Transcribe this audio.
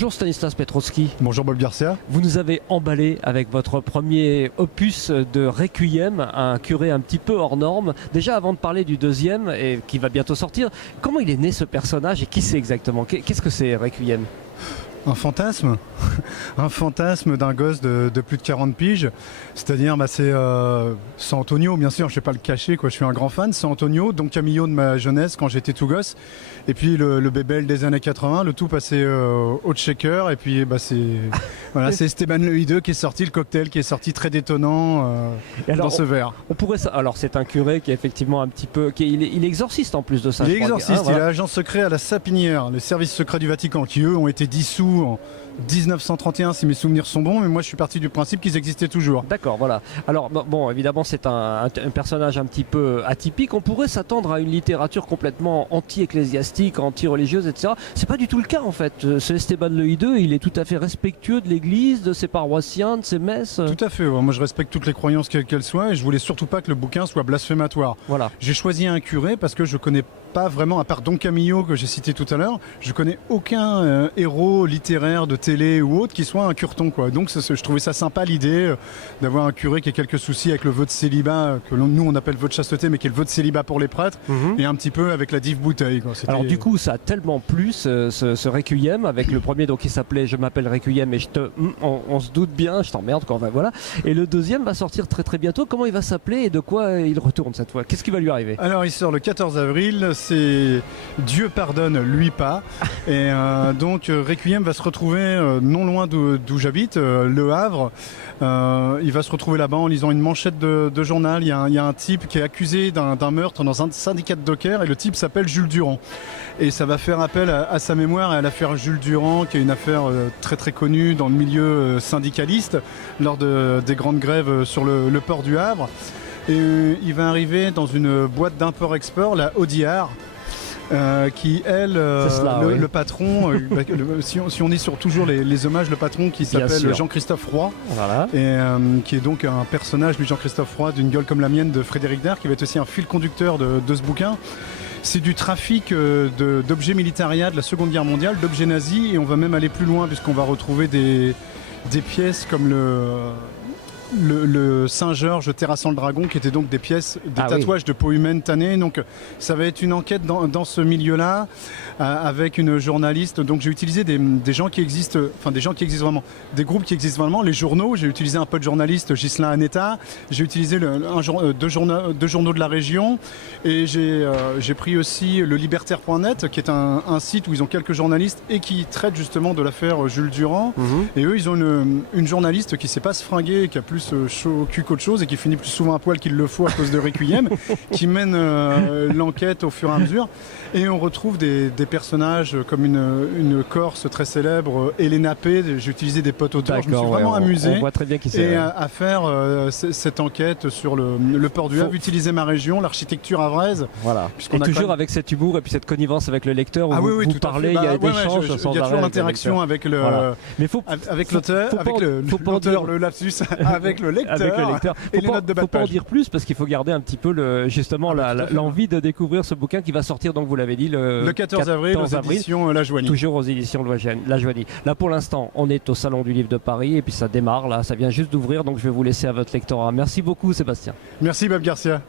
Bonjour Stanislas Petrowski. Bonjour Bob Garcia. Vous nous avez emballé avec votre premier opus de Requiem, un curé un petit peu hors norme. Déjà avant de parler du deuxième, et qui va bientôt sortir, comment il est né ce personnage et qui c'est exactement? Qu'est-ce que c'est Requiem? Un fantasme. Un fantasme d'un gosse de plus de 40 piges. C'est-à-dire, c'est San Antonio, bien sûr, je ne vais pas le cacher, je suis un grand fan. San Antonio, Don Camillo de ma jeunesse quand j'étais tout gosse. Et puis le bébel des années 80, le tout passé au shaker. Et puis voilà, c'est Esteban le Hideux qui est sorti, le cocktail qui est sorti très détonnant dans ce verre. Alors c'est un curé qui est effectivement un petit peu... Il est exorciste en plus de ça. Il est exorciste, il est agent secret à la Sapinière, le service secret du Vatican, qui eux ont été dissous en 1931 si mes souvenirs sont bons, mais moi je suis parti du principe qu'ils existaient toujours. D'accord, voilà. Alors bon, évidemment c'est un personnage un petit peu atypique. On pourrait s'attendre à une littérature complètement anti-ecclésiastique, anti-religieuse, etc. C'est pas du tout le cas en fait. Ce Esteban le Hideux, il est tout à fait respectueux de l'église, de ses paroissiens, de ses messes. Tout à fait, moi je respecte toutes les croyances quelles qu'elles soient et je voulais surtout pas que le bouquin soit blasphématoire. Voilà. J'ai choisi un curé parce que je connais pas vraiment, à part Don Camillo que j'ai cité tout à l'heure, je connais aucun héros littéraire de télé ou autre qui soit un curton, Donc je trouvais ça sympa l'idée d'avoir un curé qui a quelques soucis avec le vœu de célibat, que nous on appelle vœu de chasteté, mais qui est le vœu de célibat pour les prêtres, et un petit peu avec la dive bouteille. Alors du coup ça a tellement plu ce Requiem, avec le premier donc qui s'appelait Je m'appelle Requiem et on se doute bien, je t'emmerde voilà. Et le deuxième va sortir très très bientôt. Comment il va s'appeler et de quoi il retourne cette fois? Qu'est-ce qui va lui arriver? Alors il sort le 14 avril, c'est Dieu pardonne, lui pas. Et donc Requiem va se retrouver non loin d'où j'habite, Le Havre. Il va se retrouver là-bas en lisant une manchette de journal. Il y a un type qui est accusé d'un meurtre dans un syndicat de dockers et le type s'appelle Jules Durand. Et ça va faire appel à sa mémoire et à l'affaire Jules Durand, qui est une affaire très très connue dans le milieu syndicaliste lors des grandes grèves sur le port du Havre. Et il va arriver dans une boîte d'import-export, la Audiard, qui elle, le patron, si on est sur toujours les hommages, le patron qui s'appelle Jean-Christophe Roy, voilà. Et qui est donc un personnage, lui Jean-Christophe Roy, d'une gueule comme la mienne de Frédéric Dard, qui va être aussi un fil conducteur de ce bouquin. C'est du trafic d'objets militaria de la Seconde Guerre mondiale, d'objets nazis, et on va même aller plus loin puisqu'on va retrouver des pièces comme le Saint-Georges terrassant le dragon, qui étaient donc des pièces, des tatouages de peau humaine tannée. Donc ça va être une enquête dans ce milieu-là, avec une journaliste. Donc j'ai utilisé des gens qui existent, enfin des gens qui existent vraiment, des groupes qui existent vraiment, les journaux. J'ai utilisé un pote journaliste, Ghislain Anetta. J'ai utilisé deux journaux de la région, et j'ai pris aussi le libertaire.net, qui est un site où ils ont quelques journalistes et qui traite justement de l'affaire Jules Durand. Et eux, ils ont une journaliste qui sait pas se fringuer, qui a plus chaud au cul qu'autre chose et qui finit plus souvent à poil qu'il le faut à cause de Requiem, qui mène l'enquête au fur et à mesure. Et on retrouve des personnages comme une Corse très célèbre, Elena P. J'ai utilisé des potes auteurs, je me suis vraiment amusé. On voit très bien qui c'est. Et à faire cette enquête sur le port du Havre, utiliser ma région, l'architecture havraise. Voilà. Et toujours avec cet humour et puis cette connivence avec le lecteur où vous parlez, il y a des échanges sans arrêt. Il y a toujours l'interaction avec l'auteur, le lapsus, avec le lecteur, et les notes de bas de page. Faut pas en dire plus parce qu'il faut garder un petit peu justement l'envie de découvrir ce bouquin qui va sortir, donc vous l'avez dit, le 14 avril aux éditions La Joanie. Toujours aux éditions La Joanie. Là pour l'instant on est au Salon du Livre de Paris et puis ça démarre là, ça vient juste d'ouvrir, donc je vais vous laisser à votre lectorat. Merci beaucoup Sébastien. Merci Bob Garcia.